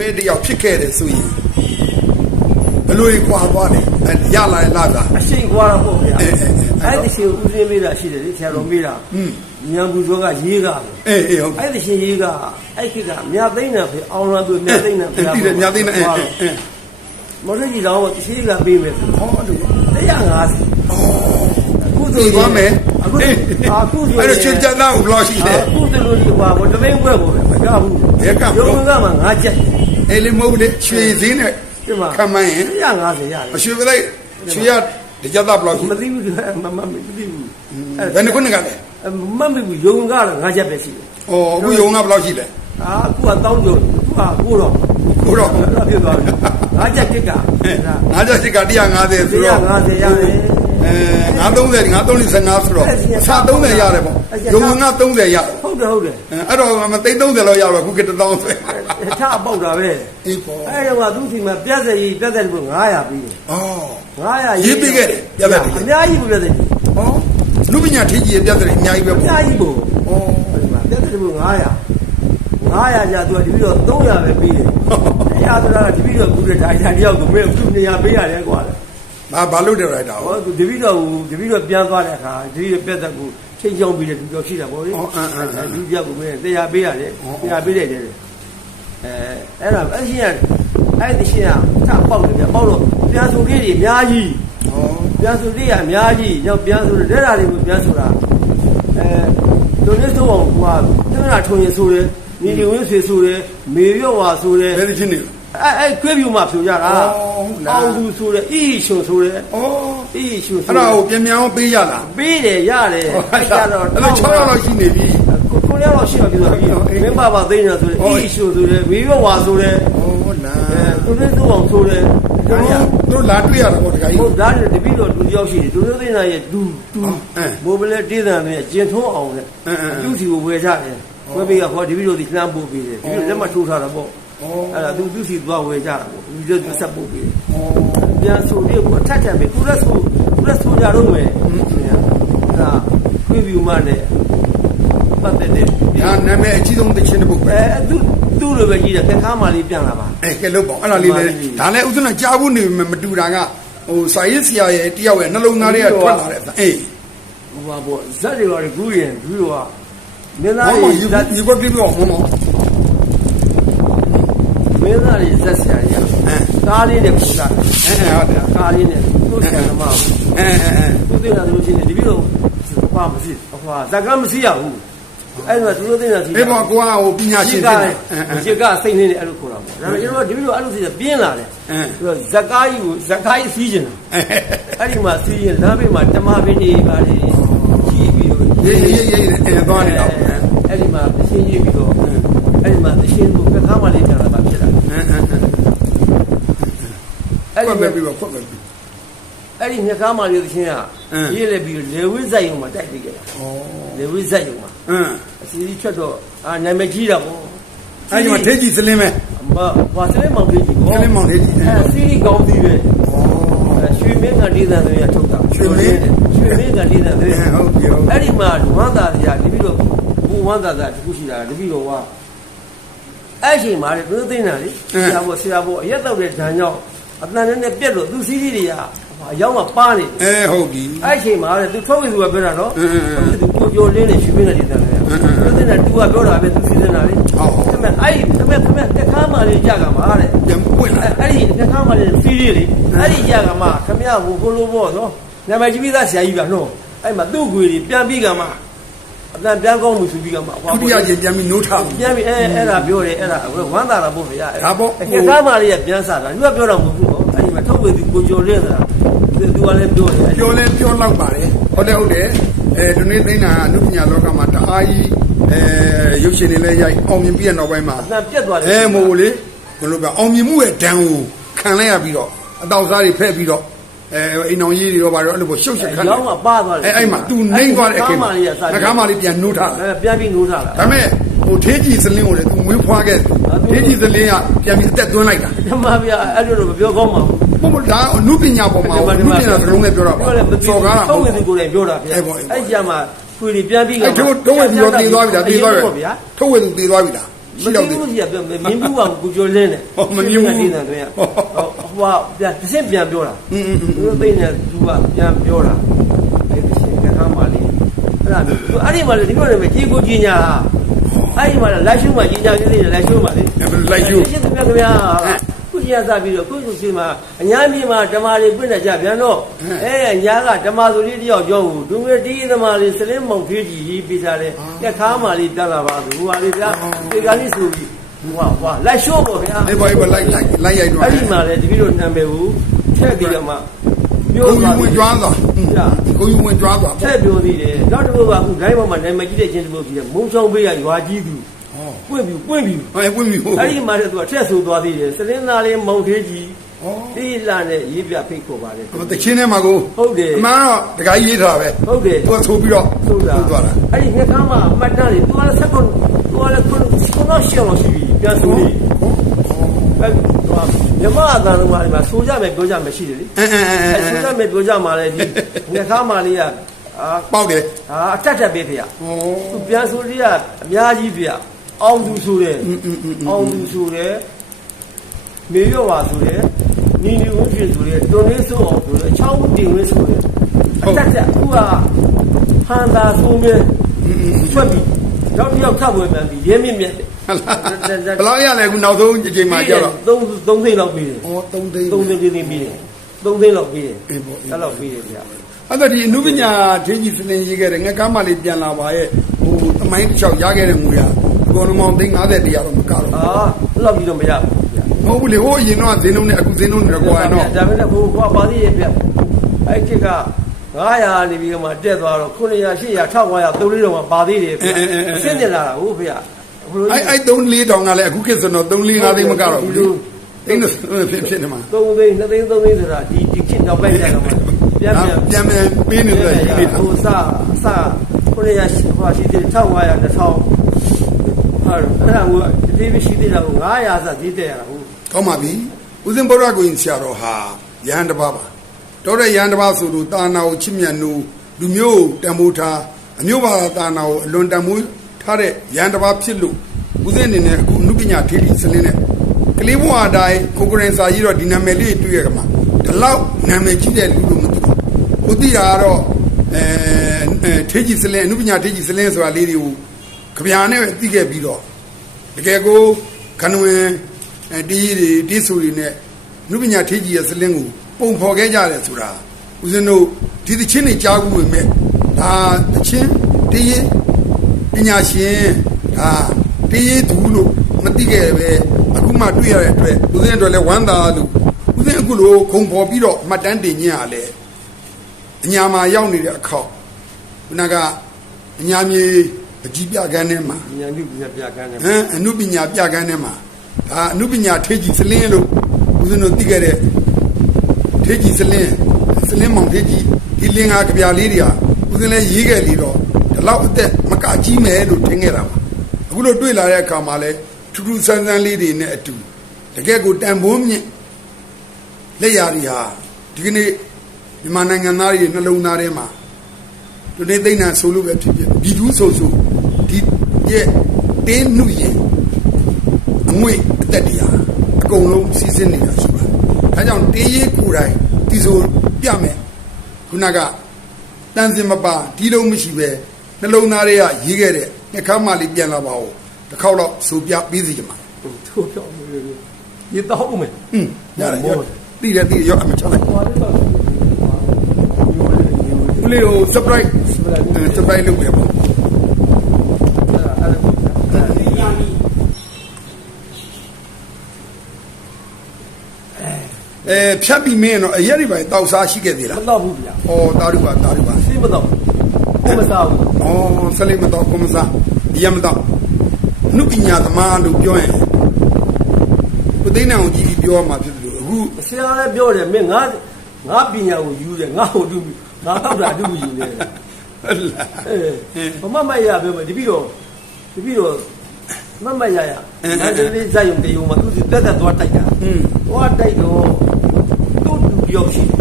ဘယ်တယောက်ဖြစ်ခဲ့တယ်ဆိုရင်ဘယ်လိုကြီးကွာသွားတယ်အဲရလာရင်လာတာအရှိန်ကွာတော့ပေါ့ဗျာအဲအဲအဲအဲ့ဒီရှင်ဦးစင်းမေးတာရှိတယ်လေဆရာတော်မေးတာอืมညံဘူးကျော်ကရေးကားတယ်အေးအေးဟုတ်အဲ့ဒီရှင်ရေးကအဲ့ခေတ်ကမြသိန်းနဲ့ဖေအောင်လာသူမြသိန်းနဲ့ဖေတိတယ်မြသိနေအဲအဲအဲမော်ရကြီးတော်ကတရှိကပေးမယ်ဆိုဟောတူ150အခုသိသွားမယ်အခုအေးအခုဆိုအဲ့တော့ချွတ်ကြသားကိုဘယ်လောက်ရှိလဲအခုတလူကြီးဟွာဘတသိန်းခွဲပေါ့ဗျမကဘူးဘယ်ကဘလို့ရုံကမှ9ချက် အေးလေမဟုတ်ဘူးလေရွှေစင်းနဲ့ဒီမှာခံမန်းရင်150ရတယ်အရွှေပလိုက်ရွှေရတကြသားဘယ်လောက်ရှိမသိဘူးမမမသိဘူးဘယ်နှခုနှစ်ကလဲမမဘူးရုံကတော့9ချက်ပဲရှိတယ်ဩအခုယုံကဘယ်လောက်ရှိလဲအာအခုကတောင်းကြအခုကကိုတော့ကိုတော့အဲ့တော့ဖြစ်သွားပြီငါးချက်တစ်ကငါးချက်ရှိက150ဆိုတော့150ရတယ် အဲ930 935ဆိုတော့အစ30ရတယ်ပေါ့ယုံက30ရတယ်ဟုတ်တယ်ဟုတ်တယ်အဲ့တော့မသိ30လောက်ရတော့ခုက1000ဆိုထအပေါက်တာပဲအေးပေါ့အဲ့တော့ကသူ့စီမှာပြက်စရီပြက်စရီကို900ပြီးတယ်ဩ900ရေးပေးခဲ့တယ်ပြက်စရီအများကြီးပြက်စရီဩလူပညာထီးကြီးရဲ့ပြဿနာအများကြီးပဲအပေါ့များကြီးပေါ့ဩဒီမှာပြက်စရီကို900 900ကြာသူကဒီပြီးတော့300ပဲပြီးတယ်အဲ့ဒါဆိုတာကဒီပြီးတော့ကူတဲ့ထိုင်ထိုင်တယောက်ကိုမင်းအခု200ပေးရတယ်ကွာ ဘာဘာလို့တယ်ရိုက်တာဟောသူတပည့်တော်ကိုတပည့်တော်ပြန်သွားတဲ့အခါတပည့်တော်ပြက်သက်ကိုချိန်ချောင်းပြီးတဲ့လူတော်ရှိတာပေါ့လေလူပြောက်ကိုမင်းတရားပေးရတယ်တရားပေးတယ်တဲ့အဲအဲ့ဒါအရှင်ကအဲ့ဒီရှင်ကထပေါက်တယ်ပြပေါက်တော့ပြန်ဆိုလေးတွေအများကြီးဩပြန်ဆိုလေးကအများကြီးရောက်ပြန်ဆိုတဲ့ဒါတွေကိုပြန်ဆိုတာအဲတို့လေးဆိုအောင်ကွာသင်္ကနာထုံရင်ဆိုတယ်ညီညီဝင်းဆွေဆိုတယ်မေရော့ဝါဆိုတယ်ဘယ်လိုဖြစ်နေလဲအဲအဲခွေးပြူမှဖြိုကြတာ အော်ဟုတ်လားအောင်သူဆိုတယ်အီရှုံဆိုတယ်ဩအီရှုံဆိုအဲ့ဒါကိုပြန်ပြန်အောင်ပေးရလားပေးတယ်ရတယ်အဲ့ဒါတော့အဲ့လို6ရောက်လောက်ရှိနေပြီကိုကိုလည်းတော့ရှိပါပြီဆိုတော့မင်းပါပါသိနေတာဆိုတယ်အီရှုံဆိုတယ်မေရော့ဝါဆိုတယ်ဩလာအဲသူလေးသူ့အောင်ဆိုတယ်သူတို့တို့လာတွေ့ရတာပေါ့တခါကြီးဟုတ်ဒါနဲ့တပည့်တော်သူတယောက်ရှိတယ်သူတို့သိနေတာရဲ့ဒူဒူအဲမိုးပလဲတေးတန်နဲ့ကျင်ထုံးအောင်နဲ့အဲအဲအဲသူ့စီကိုဝယ်ကြတယ်ဝယ်ပြီးကဟောတပည့်တော်ဒီလှမ်းပို့ပေးတယ်တပည့်တော်လက်မထိုးထားတာပေါ့ဩ အဲ့ဒါသူသူ့စီသွားဝယ်ကြတာပေါ့ဒီလိုသူဆက်ပို့ပေးတယ်ဩပြန်ဆိုလေးကိုအထက်ထပ်ပဲကုရက်ဆိုကုရက်ဆိုကြတော့မယ်အဲ့ဒါခွေးပြူမနဲ့ပတ်သက်တဲ့ညာနာမည်အကြီးဆုံးတစ်ချင်းတစ်ပုတ်ပဲအဲသူသူ့လိုပဲကြီးတယ်ခက်ခါမှလေးပြန်လာပါအဲကဲလို့ပေါ့အဲ့ဒါလေးလေဒါလည်းဥစ္စာကြားဖို့နေမတူတာကဟိုစာရေးဆရာရဲ့တယောက်ရဲ့နှလုံးသားတွေကထွက်လာတဲ့အေးဟိုပါပေါ့ဇက်တွေပါကူးရင်ကူးတော့မင်းသားဟောမတွေယူဇက်ယူဘတ်ပြီးတော့ဟောမမ င်းသားတွေဇက်ဆရာကြီးအဲကားလေးနဲ့ကူးတာအဲဟုတ်တယ်ကားလေးနဲ့သူ့ဆရာသမားအဲအဲအဲသူသိတာလို့ရှိရင်ဒီပြီးတော့ဘာမရှိဟွာဇက်ကမရှိရဘူးအဲ့တော့သူတို့သိတာစီအေးပေါ့ကွာဟိုပညာရှရှိင်းကတဲ့ရှိကစိတ်နေတယ်အဲ့လိုခေါ်တာပေါ့ဒါပေမဲ့ကျွန်တော်ဒီလိုအဲ့လိုစီပြင်းလာတယ်အဲသူကဇက်ကားကြီးကိုဇက်ကားကြီးစီးကျင်တာအဲအဲ့ဒီမှာစီးရင်လမ်းဘေးမှာတမပင်ကြီးပါလေကြီးပြီးတော့ရေးရေးရေးအဲသွားနေတာအဲ့ဒီမှာသရှင်ကြီးပြီးတော့ အဲ့ဒီမှာသရှင်ကိုကခါမလေးပြန်လာတာဖြစ်လာအဲအဲအဲအဲ့ခွဒီက်ပဲပြီးတော့ခွက်ပဲပြီးအဲ့ဒီမြခါမလေးသရှင်ကအင်းရေးလည်းပြီးလေဝိဇက်ယုံမှာတိုက်ပြီးခဲ့တာဩလေဝိဇက်ယုံမှာအင်းအစီအချက်တော့အာနာမည်ကြီးတာပေါ့အဲ့ဒီမှာထေးကြီးစလင်းပဲမဘာစလဲမောင်ကြီးကြီးစလင်းမောင်ထေးကြီးအဲအဲစီးကောင်းစီးပဲဩရွှေမင်းကဒေသတွေရထုတ်တာရွှေမင်းကဒေသတွေဟုတ်ပြီဟုတ်အဲ့ဒီမှာဝမ်းသာစရာတပိတော့ဘူဝမ်းသာစရာတခုရှိတာတပိတော့က အဲ့ချိန်မှာလေသူသိနေတာလေဆရာဘောဆရာဘောအရက်တော့တဲ့ဓာန်ကြောင့်အတန်နဲ့နဲ့ပြက်လို့သူစီးစီးတွေကအရောက်မှပါနေတယ်အဲဟုတ်ပြီအဲ့ချိန်မှာလေသူထုတ်ဝင်သူကပြောတာနော်အင်းအင်းအင်းသူကိုကြိုလင်းနေရွှေမင်းကဒေသတွေသူသိနေတာသူကပြောတာပဲသူစီးနေတာလေဟုတ်ဟုတ်အဲ့မဲ့အဲ့ဒီမဲ့မဲ့တခါမှလေးကြကမှာတဲ့ပြန်ပွင့်လာအဲ့အဲ့ဒီတခါမှလည်းဖီးလေးလေအဲ့ဒီကြကမှခမရဟိုကိုလိုဘောနော်နာမည်ကြီးပြီးသားဆရာကြီးပါနော်အဲ့မှာသူ့ကိုယ်ကြီးပြန်ပြီးကမှ အတန်ပြန်ကောင်းမှုဆိုပြီးကမှဟောဒုတိယကျပြန်ပြီးနိုးထားပြန်ပြီးအဲအဲ့ဒါပြောတယ်အဲ့ဒါဝမ်းသာတာပေါ့ဗျာဒါပေါ့တခါမှလေးကပြန်စားတာသူကပြောတော့မဟုတ်ဘူးနော်အဲ့ဒီမှာထုတ်ဝေသူကိုကျော်လင်းဆိုတာသူကလည်းပြောတယ်ပြောလဲပြောလောက်ပါတယ်ဟုတ်တယ်ဟုတ်တယ်အဲဒီနေ့သိန်းနာအနုပညာလောကမှာတအားကြီးအဲရုပ်ရှင်တွေလည်းရိုက်အောင်မြင်ပြီးတဲ့နောက်ပိုင်းမှာအတန်ပြတ်သွားတယ်အဲမို့လေဘယ်လိုပြောအောင်မြင်မှုရဲ့ဒဏ်ကိုခံလိုက်ရပြီးတော့အတောက်စားတွေဖဲ့ပြီးတော့ အဲအိမ်အောင်ကြီးတွေတော့ဘာလို့အဲ့လိုပေါ့ရှုပ်ရှက်ခံရောင်းမှပါသွားတယ်အဲအဲ့မှာ तू နှိမ့်သွားတဲ့အချိန်မှာနှနှကားမလေးပြန်နှိုးထားအဲပြန်ပြီးနိုးထားတာဒါပေမဲ့ဟိုထေးကြီးစလင်းကိုလေ तू မွေးဖွားခဲ့ထေးကြီးစလင်းကပြန်ပြီးအသက်သွင်းလိုက်တာဓမ္မဗျာအဲ့လိုတော့မပြောကောင်းပါဘူးဘုမဒါအနုပညာပေါ်မှာအနုပညာစလုံးနဲ့ပြောတာပါစော်ကားတာထုတ်မဝင်ဟုတ်သူကိုယ်တိုင်ပြောတာဗျာအဲ့ပေါ့အဲ့ပေါ့အဲ့ကြမှာခွေတွေပြန်ပြီးအဲ့တို့တော့ဝယ်ပြီးတော့တည်သွားပြီလားတည်သွားပြီလားထုတ်ဝယ်သူတည်သွားပြီလားရှိတော့တယ်မင်းကြီးကပြောမင်းဘူးကကိုကျော်လင်းနဲ့ဟောမမြင်ဘူးနေတယ်တွေ့ရဟောဟို ကပြန်တစ်စက်ပြန်ပြောတာ อืมอืม သူတို့သိနေသူကပြန်ပြောတာအဲ့ဒီရှင်ကခါမှလေးအဲ့ဒါမျိုးသူအဲ့ဒီမှာလေဒီလိုလည်းကြီးကိုကြီးညာအဲ့ဒီမှာလိုက်ရှုမှကြီးညာကြီးလေးလိုက်ရှုမှလေ လိုက်ယူ ရှင်းတယ်ခင်ဗျာခုကြီးရစပြီးတော့ခုစုစီမှာအညာမြေမှာဓမ္မလေးပြည့်နေကြပြန်တော့အဲညာကဓမ္မဆိုလေးတယောက်ကြောဘူးဒုငယ်တီးဓမ္မလေးစလင်းမောင်ဖေးကြီးရေးပေးစားတယ်ညခါမှလေးတက်လာပါသူဟိုဟာလေးဗျာဒီကလေးဆိုပြီး ဟွာဟွာလိုက်ရှုပေါ့ဗျာအေးပါအေးပါလိုက်လိုက်လိုက်ရိုက်တော့အဲ့ဒီမှာလေတပည့်တော်နာမည်ကိုထည့်ပြီးတော့မှပြောကိုယူသွားဝင်ကြွားသွားကိုယူဝင်ကြွားသွားထည့်ပြောသေးတယ်နောက်တစ်ခုကအခုဒိုင်းပေါ်မှာနာမည်ကြီးတဲ့ချင်းတစ်ခုကြီးတယ်မုံချောင်းဘေးကရွာကြီးသူဟောပွင့်ပြီပွင့်ပြီအဲပွင့်ပြီဟိုအဲ့ဒီမှာလည်းသူကထက်ဆိုသွားသေးတယ်စလင်းသားလေးမောင်သေးကြီး ဟောတိလာနဲ့ရေးပြဖိတ်ခေါ်ပါတယ်တချင်းထဲမှာကိုဟုတ်တယ်အမှန်တော့တခါကြီးရေးထားပဲဟုတ်တယ်သူကဆိုပြီးတော့ဆိုတာသွားတာအဲ့ဒီငါကမှအမှတ်တမ်းလေးသူကလည်းဆက်ကုန်သူကလည်းခုနရှောင်းလို့ရှိပြီပြန်ဆိုနေအဲ့တော့မြမအတန်လုံးမှာဒီမှာဆိုကြမယ်ပြောကြမယ်ရှိတယ်လေအဲအဲအဲအဲ့ဆိုကြမယ်ပြောကြမှာလေဒီငါကမှလေးကအာပေါက်တယ်အာအတက်တက်ပေးဖေရဟောသူပြန်ဆိုလေးကအများကြီးဖေရအောင်သူဆိုတယ်အောင်သူဆိုတယ်မေရောပါဆိုတယ် နီနီဝင်းဖြစ်ဆိုတယ်တွန်လေးဆိုအောင်ဆိုတယ်အချောင်းတင်ဝင်းဆိုတယ်အတက်တက်အခုကဟန်သာဆိုမြဲဆွတ်ပြီးတော့တယောက်ခတ်ဝင်မှန်ပြီးရဲမြင့်မြတ်ဟလာဘယ်လောက်ရလဲအခုနောက်ဆုံးအချိန်မှာကြောက်တော့3 3သိန်းလောက်ပြီးတယ်ဟော3သိန်း3သိန်းသိန်းပြီးတယ်3သိန်းလောက်ပြီးတယ်အေးပေါ့အေးအဲ့လောက်ပြီးတယ်ဗျာအဲ့တော့ဒီအနုပညာထေကြီးစလင်ရေးခဲ့တယ်ငါကမ်းမလေးပြန်လာပါရဲ့ဟိုသမိုင်းတစ်လျှောက်ရခဲ့တဲ့ငွေကအကုန်လုံးပေါင်းသိန်း50တရားတော့မကတော့အာအဲ့လောက်ပြီးတော့မရဘူးဗျာမ ဟုတ်ဘူးလေဟိုအရင်တော့ဈေးနှုန်းနဲ့အခုဈေးနှုန်းတွေကွာနော်ဒါပေမဲ့ဘိုးဘွားပါသေးရဲ့ဗျအဲ့ဒီက900နေပြီးမှတက်သွားတော့900 800 1500 300တော့ပါသေးတယ်ဗျဆင်းနေလာတာဟုတ်ဗျဘလို့အဲ့အဲ့3 4တောင်ကလည်းအခုခေတ်ဆိုတော့3 4 5သိန်းမကတော့ဘူးလေသိန်းတော့ဖြစ်ဖြစ်နေမှာ3သိန်း2သိန်း3သိန်းဆိုတာဒီဒီခေတ်တော့ပဲကြတော့ပြန်ပြန်ပြန်ပြန်ပေးနေတဲ့ယူနေတာဟိုစစ900ဟိုရှိတယ်1500 2000အဲ့ဒါကဒီပြီးရှိသေးတာကို900စဈေးတက်ရတာဟုတ် ကောင်းပါပြီဦးစင်ဗုဒ္ဓကိုရင်ဆရာတော်ဟာယဟန်တစ်ပါးပါတော်တဲ့ယဟန်တစ်ပါးဆိုလို့တာနာကိုချစ်မြတ်နိုးလူမျိုးတန်ဖိုးထားအမျိုးဘာသာတာနာကိုအလွန်တန်ဖိုးထားတဲ့ယဟန်တစ်ပါးဖြစ်လို့ဦးစင်အနေနဲ့အခုအနုပညာထေရီစလင်းနဲ့ကလေးဘဝအတိုင်းကိုကိုရင်စာကြီးတော့ဒီနာမည်လေးတွေ့ရကမှာဒီလောက်နာမည်ကြီးတဲ့လူလို့မသိဘူးကိုသိတာကတော့အဲအဲထေကြီးစလင်းအနုပညာထေကြီးစလင်းဆိုတာလေးတွေကိုကြဗျာနဲ့ပဲသိခဲ့ပြီးတော့တကယ်ကိုခဏဝင်အဲ တီးတွေတီးဆူတွေနဲ့နုပညာထေးကြီးရဲ့စလင်းကိုပုံဖော်ခဲ့ကြတယ်ဆိုတာဦးဇင်းတို့ဒီသချင်းတွေကြားဘူးဝင်မဲ့ဒါသချင်းတီးပညာရှင်ဒါတီးသူလို့မသိခဲ့ပဲအခုမှတွေ့ရတဲ့အတွက်ဦးဇင်းတို့လည်းဝမ်းသာလို့ဦးဇင်းအခုလိုခုံဖော်ပြီးတော့မှတ်တမ်းတင်ညရလဲအညာမှာရောက်နေတဲ့အခောက်ခုနကအညာမြေအကြီးပြကန်းထဲမှာဉာဏ်ပြုပြပြကန်းတယ်ဟမ်အနုပညာပြကန်းထဲမှာ ဒါအနုပညာထေကြီးစလင်းလို့ဦးဇင်းတို့သိခဲ့တဲ့ထေကြီးစလင်းစလင်းမောင်ထေကြီးဒီလင်းဟာကြပြလေးတွေဟာဦးဇင်းလည်းရေးခဲ့လीတော့ဒီလောက်အသက်မကကြီးမယ်လို့ထင်ခဲ့တာပါအခုလို့တွေ့လာတဲ့အခါမှာလဲထူးထူးဆန်းဆန်းလေးတွေနဲ့အတူတကယ်ကိုတန်ဖိုးမြင့်လက်ရာတွေဟာဒီကနေ့မြန်မာနိုင်ငံသားတွေနှလုံးသားထဲမှာဒီနေ့သိန်းနာဆိုလို့ပဲဖြစ်ဖြစ်ဒီဒူးဆိုဆိုဒီရဲ့တင်းနှုရင်အ ငွေအသက်တရားအကုန်လုံးစီးစင်းနေတာရှိပါတယ်။ဒါကြောင့်တင်းရေးကိုယ်တိုင်ဒီဆိုပြမယ်ခုနကတန်စင်မပါဒီလုံးမရှိပဲနှလုံးသားတွေကရေးခဲ့တဲ့နှခမ်းမလေးပြန်လာပါဦးတစ်ခေါက်တော့ဆိုပြပြီးစီကြမှာထိုးပြောင်းလို့ရေတောက်မယ်ဟွန်းရတယ်ရောတိတယ်တိတယ်ရောအမချလိုက်ဟောတယ်တော့ညိုလေညိုလေဦးလေးကို surprise surprise လုပ်ပြပါအဲ့ဒါအဲ့ အဲဖြတ်ပြီးမင်းတော့အရက်တွေပဲတောက်စားရှိခဲ့သေးမလားတော့ဘူးဗျာ။ဩတာရုပါတာရုပါစိမတော့ကိုမစားဘူး။ဩဆလိမတော့ကုမစားဒီရမတော့နုပညာသမားလို့ပြောရင်ကိုသိန်းအောင်ကြည့်ပြီးပြောရမှာဖြစ်တယ်လို့အခုဆရာလည်းပြောတယ်မင်းငါငါပညာကိုယူတယ်ငါ့ကိုတူငါတော့တာတူယူတယ်ဟဲ့လားအဲဘမမရပြောမယ်တပိတော့တပိတော့မမရရငါတည်းဇာယုံတေယုံမှာသူတက်တက်သွားတိုက်တာอืมသွားတိုက်တော့ သူ့လူပြောက်ရှိတယ်